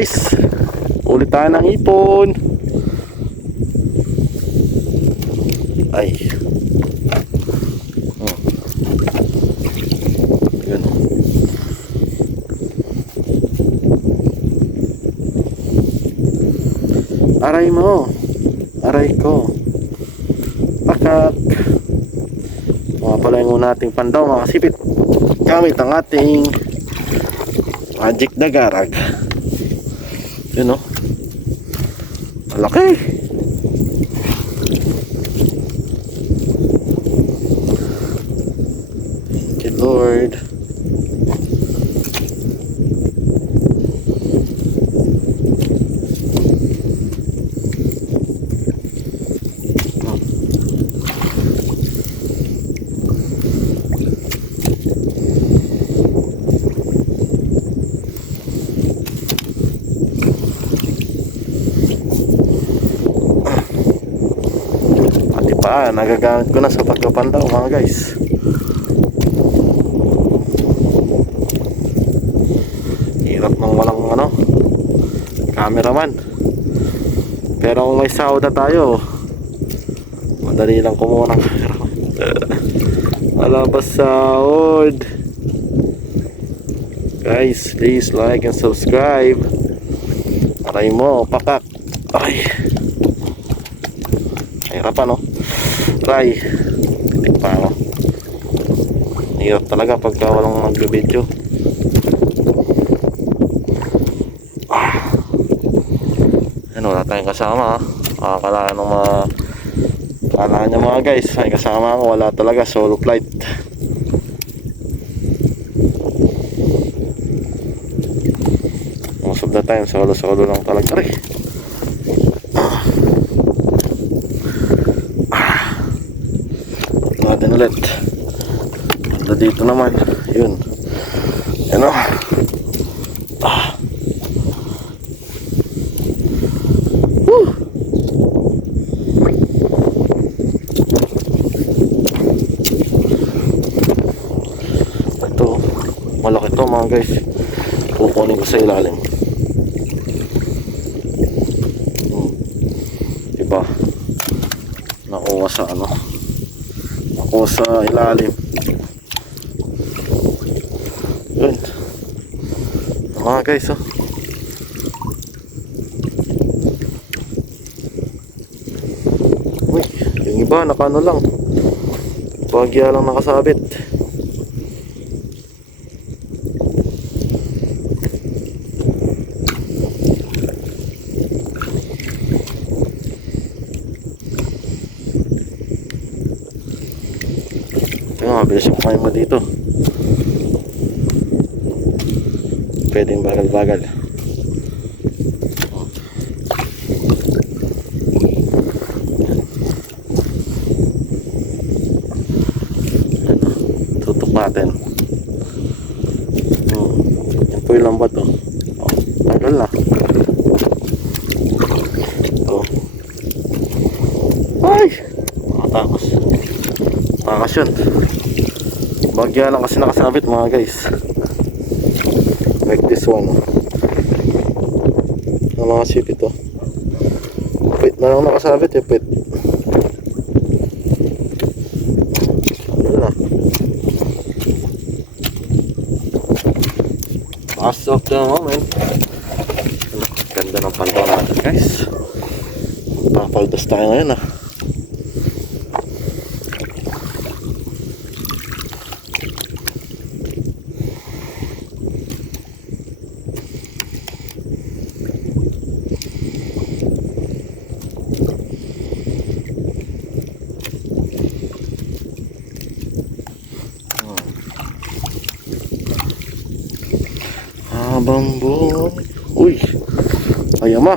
Guys, ulit tayo ng ipon. Ay. Yun. Aray mo. Aray ko. Pakak. Mga pala yung nating pandaw mga kasipit. Gamit ang ating magic na garag. Yun o. Malaki. Thank you Lord. Nagagamit ko na sa pagkapandaw mga guys. Hirap ng walang cameraman. Pero kung may sahod na tayo, madali lang kumuha ng cameraman. Wala pa sahod. Guys, please like and subscribe. Aray mo, pakak. Ay, hirap no? Try. Titik pa ako. Hirap talaga pagka walang nag-video. Ano, wala tayong kasama. Akala nung akala niya mga guys, may kasama ako. Wala talaga, solo flight. Most of the time, solo lang talaga rin. Natin ulit. Ganda dito naman. Yun. Yan o. Ito. Malaki to mga guys. Kukunin ko sa ilalim. Diba? Nakuha sa o sa ilalim. Yun mga guys uy, yung iba nakano lang, bagya lang nakasabit. Mabilis yung kumain mo dito. Pwedeng bagal-bagal. Tutok natin. Yan po yung lambat tagal na. Ay! Makatakos. Takas yun. Bagya lang kasi nakasabit mga guys. Like this one. Ang mga sip ito. Pit na lang nakasabit eh, pit. Wala. As of the moment. Ganda ng pantaw natin guys. Papaldas tayo ngayon bambu. Uy, ayama.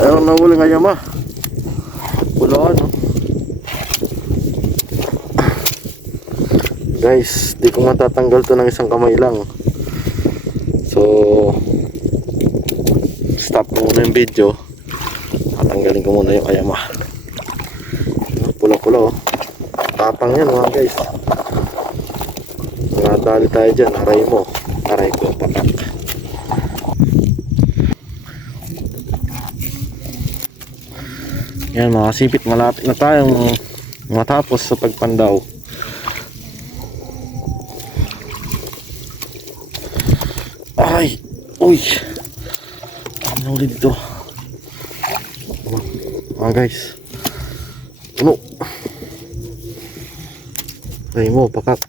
Ayun, nahuling ayama. Pulaan guys, di ko matatanggal to ng isang kamay lang. So stop ko muna yung video. Tatanggalin ko muna yung ayama. Pula-pula tapang yan mga guys. Nadali tayo dyan. Aray mo. Aray ko, patak. Yan mga sipit, malapit na tayong matapos sa pagpandaw. Ay, uy, ano ulit dito guys, ano ay mo pakak.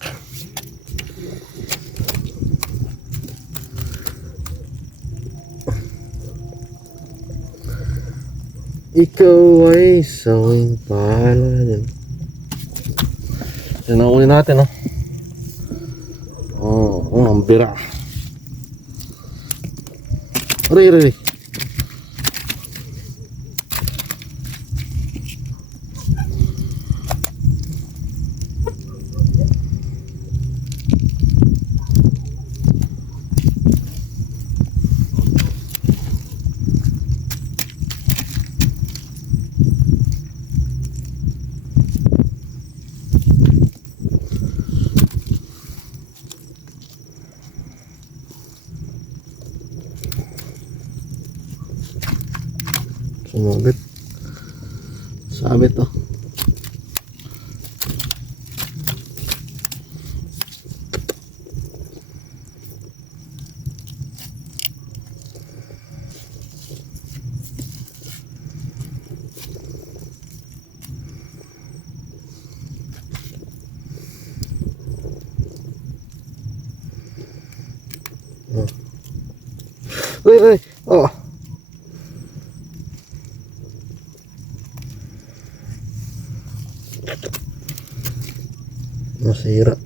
Ikaw ay sawing palad. Yan ang uli natin, ang bira. Aray. Sumabit. Sabit to. Uy. Oh. Masira.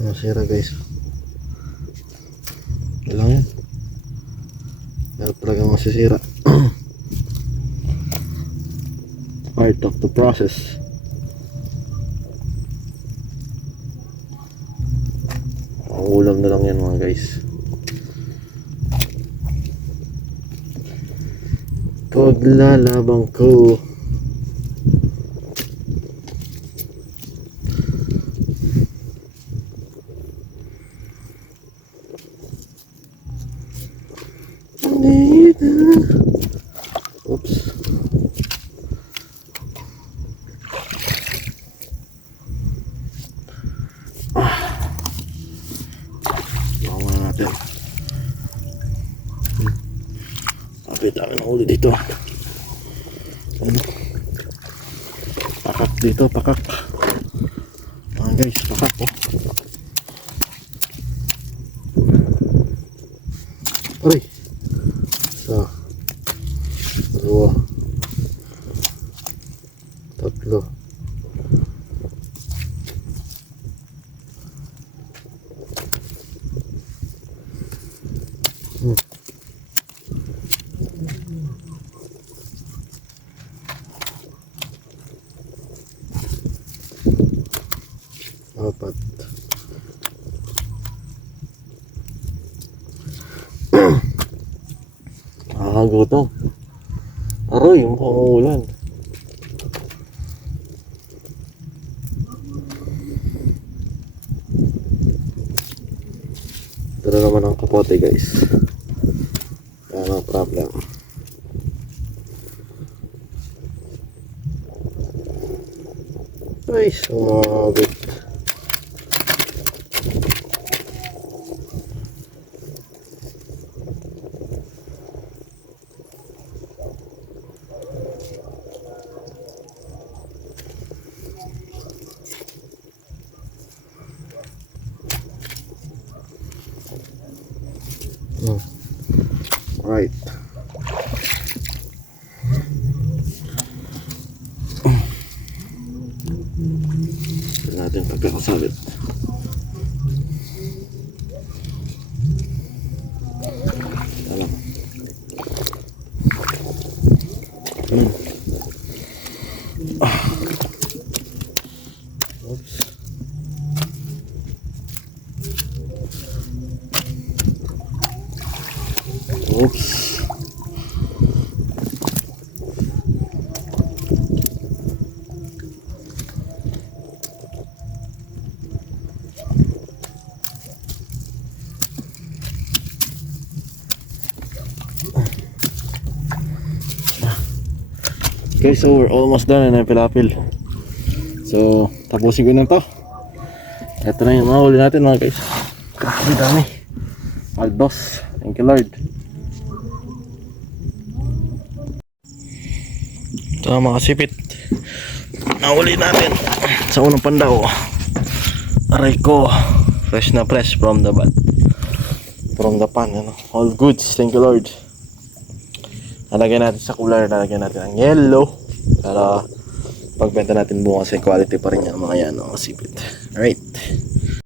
Masira guys. Ilang yan. Pero talaga masisira. Part of the process. Ang ulam na lang yan mga guys. Paglalabang ko. Oops. Bawa natin. Kapit tayo ng uli dito. Pakak dito, pakak. Guys, pakak Aray. Isa. Dalawa. Tatlo. Apat. Gutom. Aroy, mukhang uulan. Ito na naman ang kapote guys. No problem. Ay, sumabit. Right. Ito natin pagkakasabit. Alam. Oops. Oops. Okay, so we're almost done na yung pilapil. So, tapusin ko na to. Ito na yung mga huli natin mga guys. Grabe dami. Aldos. Thank you Lord. Ito na mga sipit. Nahuli natin sa unang pandaw. Aray ko. Fresh na fresh from the bat. From the pan. Ano? All goods. Thank you Lord. Lalagyan natin sa cooler. Lalagyan natin ng yellow. Para pagbenta natin bukas ay quality pa rin yan mga yan. Mga sipit. Alright.